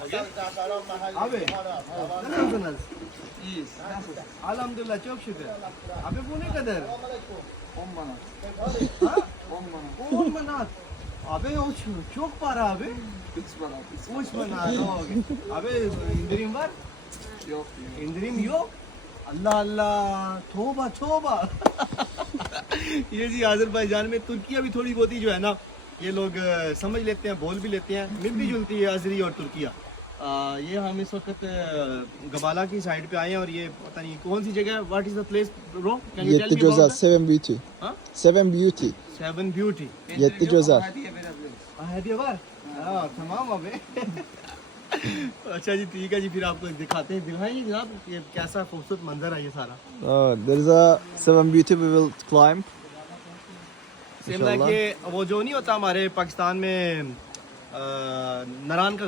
Abi, nasılsınız? İyiyiz. Elhamdülillah, çok şükür. Abi bu ne kadar? 10 manat. Ha? 10 manat. 10 manat. Abi o çok para abi. 3 manat. 3 manat. Okay. Abi indirim var? Yok. इंद्रिम योग अल्लाह अल्लाह तौबा तौबा ये जी अजरबैजान में तुर्किया भी थोड़ी बहुत ही जो है ना ये लोग समझ लेते हैं, बोल भी लेते हैं, मिलती जुलती है अजरी और तुर्किया। ये हम इस वक्त गबाला की साइड पे आए हैं और ये पता नहीं कौन सी जगह है, what is the place bro, can you tell Yetti me Gözel, about Seven Beauty. हाँ? Seven Beauty. Seven beauty Yetti Gözel. हदिया बार हां तमाम अबे अच्छा जी ठीक है जी, फिर आपको दिखाते हैं, दिखाएंगे जनाब ये कैसा खूबसूरत मंजर है ये सारा। There is a Seven Beauty we will climb. Same like ये वो जो नहीं होता हमारे पाकिस्तान में नारायण का